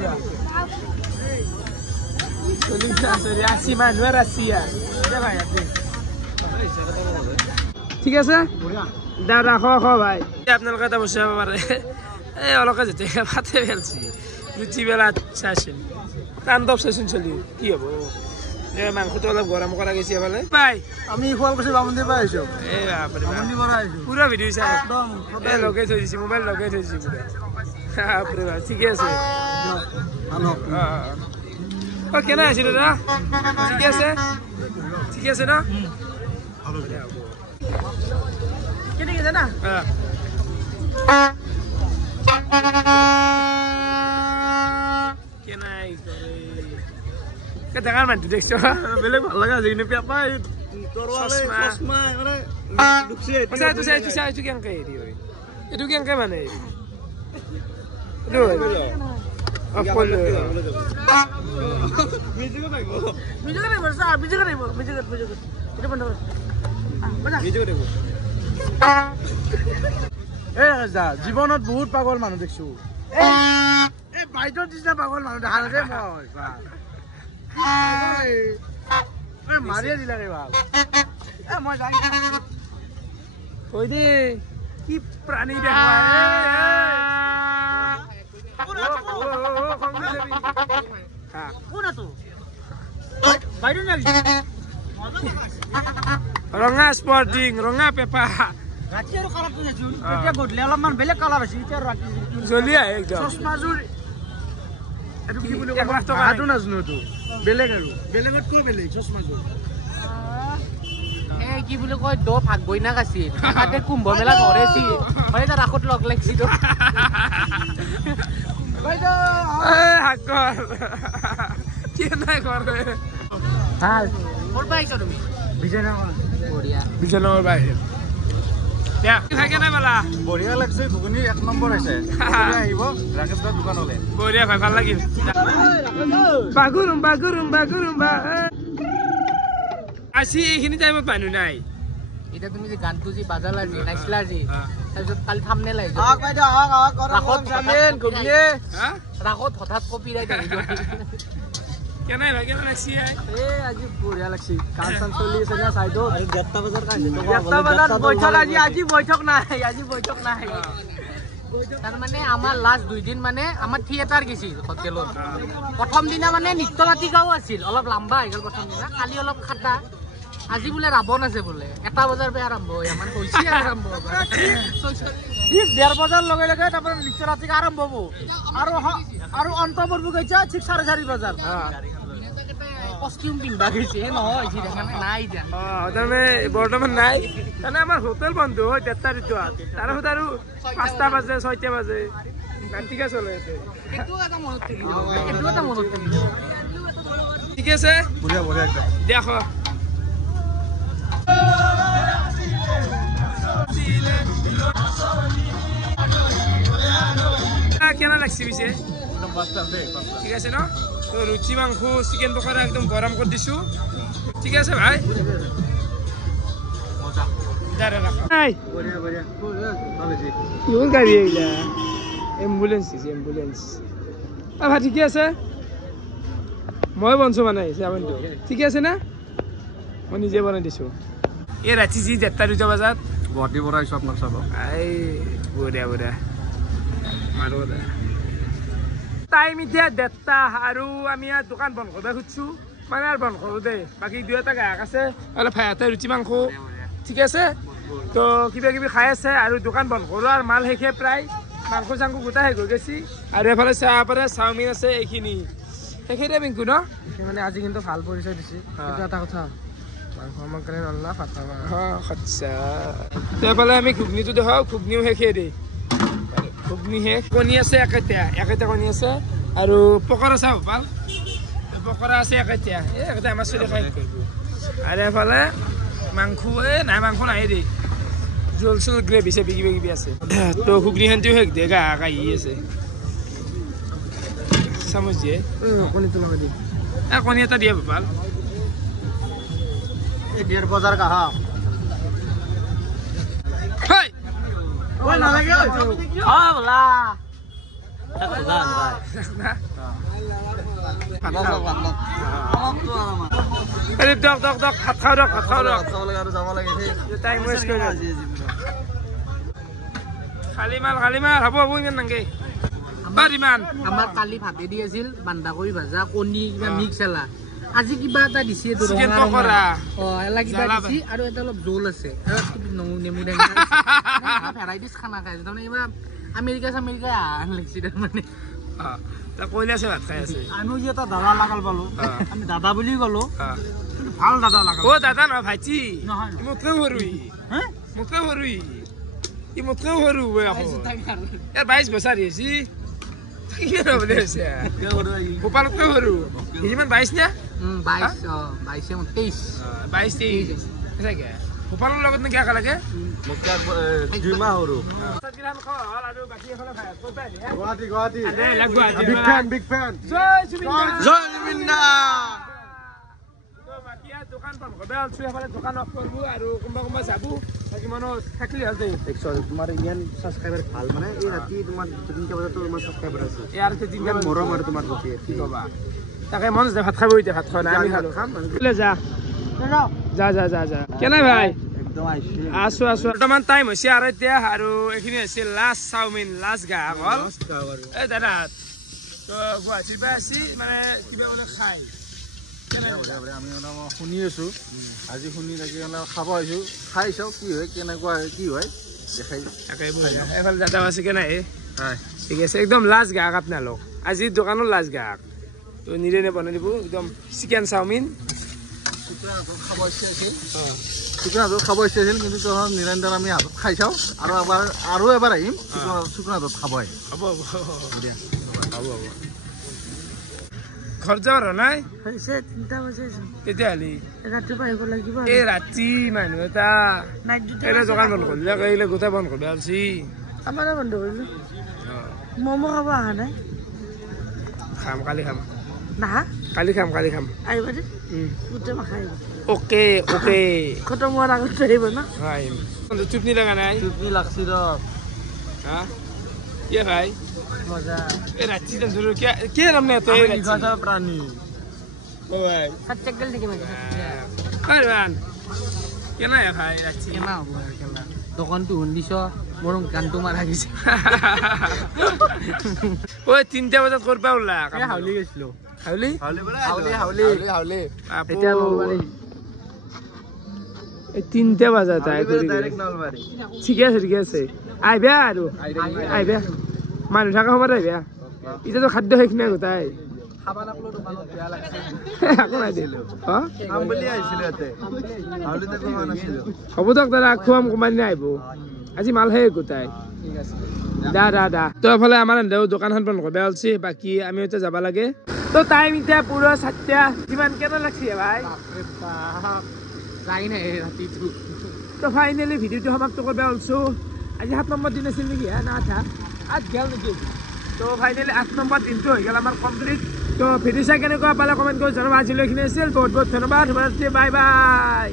আশী মানুহ আৰু আশী ঠিক আছে দাদা খ ভাই আপোনালোকে এটা বস্তু খাব পাৰে এই অলপকে যেতিয়া ভাতে পেলছি ৰুটি বেলা চাইছিল তাণ্ডৱ চাইচোন চলি কি হ'ব মাংসটো অলপ গৰম কৰা গৈছে এফালে পাই আমি শুৱালকুছি বামুণীৰ পৰা আহিছো এই বাপৰে বামুণীৰ পৰা আহিছো পুৰা ভিডিঅ' চাই এই লগাই থৈ দিছে মোবাইল লগাই থৈ দিছে পুৰা বাপৰে বাপ ঠিকে আছে অঁ কেনে আছে দাদা ঠিকে আছে ঠিকে আছে ন কেনেকৈ জানা কেনাই ডাঙৰ মানুহটো দেখিছ বেলেগ ভাল লগা আছে কিন্তু পেপাই এইটো কেনেকে হেৰি হয় এইটো কেনেকে মানে জীৱনত বহুত পাগল মানুহ দেখিছো বাইকৰ নিচিনা পাগল মানুহ দেখা নাছে মই মাৰিয়ে দিলাগে ভাল মই যাই কৈ দে কি প্ৰাণী দেখা ৰঙা স্পৰ্টিং ৰঙা পেপা এতিয়া আৰু কালাৰটো দেচোন তেতিয়া গধূলি অলপমান বেলেগ কালাৰ আছে এতিয়া আৰু ৰাতি জ্বলি আহে একদম চশমাযোৰ এইটো কি বুলি 1 লাখ টকা হাতো নাজানো এইটো বেলেগ আৰু বেলেগতকৈ বেলেগ চশমাযোৰ এই কি বুলি কয় দ ভাগ বইনাক আছিল তাতে কুম্ভ মেলা ধৰেছি হয় তাৰ ৰাখত লগ লাগছি তো হাকৰ কি নাই কৰে ভাল ক'ৰ পৰা আহিছা তুমি বিজয়নগৰ বঢ়িয়া বিজয়নগৰ বাহিৰ দিয়া থাকে নাই মালা বঢ়িয়া লাগছে ঘুগুনি 1 নম্বৰ আছে আহিব ৰাকেশ দাৰ দোকানলৈ বঢ়িয়া ভাই ভাল লাগিল বাগুৰুম আজি এইখিনি টাইমত মানুহ নাই এতিয়া তুমি যে গানটো যি বাজালা যি নাইছিলা যি তাৰপিছত কালি থামনেল আহিছে ৰাখত হঠাৎ কপিৰাইট আহিব কেনে ভাই কেনে লাগছি আজি বঢ়িয়া লাগছে কাম চাম চলি আছে না চাইডত 7টা বজাৰ কাহিনী আজি বৈঠক নাই তাৰমানে আমাৰ লাষ্ট 2 দিন মানে আমাৰ থিয়েটাৰ গৈছিল হোটেলত প্ৰথম দিনা মানে নৃত্য নাটিকাও আছিল অলপ লম্বা হৈ গ'ল প্ৰথম দিনা কালি অলপ খাটা আজি বোলে ৰাৱণ আছে বোলে 1টা বজাৰ পৰা আৰম্ভ হয় আমাৰ হৈছে আৰম্ভ হ'ব 1:30 বজাৰ লগে লগে তাৰপৰা নৃত্য নাটিকা আৰম্ভ হ'ব আৰু অন্ত পৰ্ব গৈছে ঠিক 4:30 বজাৰ কষ্টিউম পিন্ধবা গৈছে নহয় নাই এতিয়া তাৰমানে বৰ্তমান নাই তাৰমানে আমাৰ হোটেল বন্ধ হয় 1:30 ঋতুত তাৰপিছত আৰু 5টা বাজে 6টা বাজে নাটিকা চলে সেইটো এটা মনত থাকিব ঠিক আছে বঢ়িয়া একদম দেখ কেনা লাগছে পিছে ঠিক আছে ন তো রুচি মাংস চিকেন পকোড়া একদম গরম করে দিছো ঠিক আছে ভাই গাড়ি এইলা এম্বুলেন্স ভাই ঠিকে আছে মই বনছো মানে চাবানটো ঠিক আছে না মই নিজে বনাই দিছো এই ৰাতি যি 1:30 বজাত গুৱাহাটীৰ পৰা আহিছো আপোনাক চাব এই বঢ়িয়া মাৰো টাইম এতিয়া 1:30 আৰু আমি ইয়াত দোকান বন্ধ কৰিব খুজিছো মানে আৰু বন্ধ কৰো দেই বাকী 2-এটা গ্ৰাহক আছে অলপ ভাইহঁতে ৰুটি মাংস ঠিক আছে তো কিবা কিবি খাই আছে আৰু দোকান বন্ধ কৰো আৰু মাল শেষে প্ৰায় মাংস চাংস গোটাই শেষ হৈ গৈছে আৰু এফালে চাওমিন আছে এইখিনি সেইখিনিতে পিংকু ন মানে আজি কিন্তু ভাল পৰিচয় দিছে কিন্তু এটা কথা এফালে আমি ঘুগনিটো দেখাও ঘুগনিও শেষে দেই ঘুগনি শেষ কণী আছে একেটা কণী আছে আৰু পকৰা চাও ভাল পকৰা আছে একেটা আমাৰ চলি খাই আৰু এফালে মাংস নাই মাংস নাহে দেই জোল চোল গ্ৰেভি চেভি কিবা কিবি আছে তো ঘুগনি খানটো শেষ দিয়ে গাহক আহি আছে চামুচ দিয়ে কণীটো লগাই দিম কণী এটা দিয়ে ভাল 1:30 বজাৰ কাহা নালাগে বলা ভাত খাও টাইম ৱেষ্ট কৰি খালি মাল হ'ব ইমান নাংগে আমাৰ কালি ভাতে দি আছিল বন্ধাকবি ভাজা কণী কিবা মিক্স এলা আজি কিবা এটা দিছে চিকেন পকৰা এলা কিবা দিছে আৰু এটা অলপ জোল আছে নেমু ভেৰাইটিজ খানা খাই আছে তাৰমানে কিবা আমেৰিকা লাগছে তাৰমানে কইলে আছে ভাত খাই আছে আমি যে এটা দাদা লাগাল পালো আমি দাদা বুলি গলো ভাল দাদা লাগাল দাদা নহয় ভাইটি নহয় মোতকে সৰুই ই মোতকে সৰু আকৌ ইয়াৰ 22 বছৰ হৈছে গোপালতকৈ সৰু ইমান 22 নে 22 গোপালৰ লগত নে কিয় লাগে দোকান দোকান অফ কৰবো আৰু কোনোবা যাবো বাকী মানুহ থাকিলে হ'ল দেই তোমাৰ ইণ্ডিয়ান সাবস্ক্ৰাইবাৰ ভাল মানে এই ৰাতি তোমাৰ 3টা বজাত তোমাৰ সাবস্ক্ৰাইবাৰ আছে ইয়াৰ খেতি মৰম আৰু তোমাৰ প্ৰতি কি কবা তাকে মন যায় ভাত খাব এতিয়া ভাত খোৱা নাই আমি খাম যা কেনে ভাই একদম আহিছে আছো বৰ্তমান টাইম হৈছে আৰু এতিয়া আৰু এইখিনি হৈছে লাষ্ট চাওমিন লাষ্ট গ্ৰাহক হ'ল এই দাদা তো গুৱাহাটীৰ পৰা আছি মানে কিবা বোলে খাই আমি শুনি আছো আজি শুনি থাকি খাব আহিছো খাই চাও কি হয় কেনেকুৱা কি হয় একেই বঢ়িয়া এইফালে দাদা আছে কে নাই ঠিক আছে একদম লাষ্ট গ্ৰাহক আপোনালোক আজি দোকানৰ লাষ্ট গ্ৰাহক তো নিজে বনাই দিব একদম চিকেন চাওমিন খাব ইচ্ছা আছিল কিন্তু নিৰঞ্জন আমি হাতত খাই চাওঁ আৰু এবাৰ আহিম শুকুৰ হাতত খাব আহিম হ'ব হ'ব হ'ব হ'ব ঘৰ যাবৰ নাই হৈছে 3টা বাজিছে তেতিয়াহ'লে ৰাতিপুৱা আহিব লাগিব এই ৰাতি মানুহ এটা এইলে দোকান বন্ধ কৰিলে এইলে গোটেই বন্ধ কৰি আলছি আমাৰো বন্ধ কৰিলো ম'ম' খাব অহা নাই খাম কালি খাম নাহা কালি খাম আহিব দে গোটেই মাখা আহিব অ'কে অ'কে খতম হোৱাৰ আগত আহিব ন আহিম চুপনি লগা নাই চুপনি লাগছি ৰ হা কি ভাই মজা এই ৰাতি ধৰো কি নাম নে তই নিশাচা প্ৰাণী ও ভাই সাতচেকেল দেখি মানে কাৰবান কেনা ভাই ৰাখছি কেনা হ'ব কেলা দোকানটো শুনিছ মোৰ গানটো মাৰা গৈছে ওই 3টা বজাত কৰবা ওলা হাউলি গৈছিলো হাউলি হাউলি এতিয়া নলবাৰী এই 3টা বজাত আই কৰি ডাইৰেক্ট নলবাৰী ঠিক আছে আইবা আৰু আইবা মানুহ থকা সময়ত আইবা এতিয়াতো খাদ্য শেষ নাই গোটাই খাবা নাপলো দোকানত বেয়া লাগছে একো নাই দিলো কাম বুলি আহিছিল ইয়াতে হাউলিতে কোৱা নাছিল হ'ব দিয়ক দাদা খুৱাম কোম্পানী আহিব আজি মাল শেষ গোটাই দা তো এফালে আমাৰ দোকানখন বন্ধ কৰিব ওলছি বাকী আমি এতিয়া যাব লাগে তো টাইম এতিয়া পুৰা 7টা কিমান কেইটা লাগছি ভাই যাই নাই ৰাতিটো তো ফাইনেলি ভিডিঅ'টো সমাপ্ত কৰিব ওলছো আজি 7 নম্বৰ দিন আছিল নেকি না 8 গেল নেকি তো ফাইনেলি 8 নম্বৰ দিনটো হৈ গেল আমাৰ কমপ্লিট তো ভিডিঅ' চাই কেনেকুৱা পালে কমেণ্ট কৰি জনাব আজিলৈ এইখিনি আছিল বহুত বহুত ধন্যবাদ বাই বাই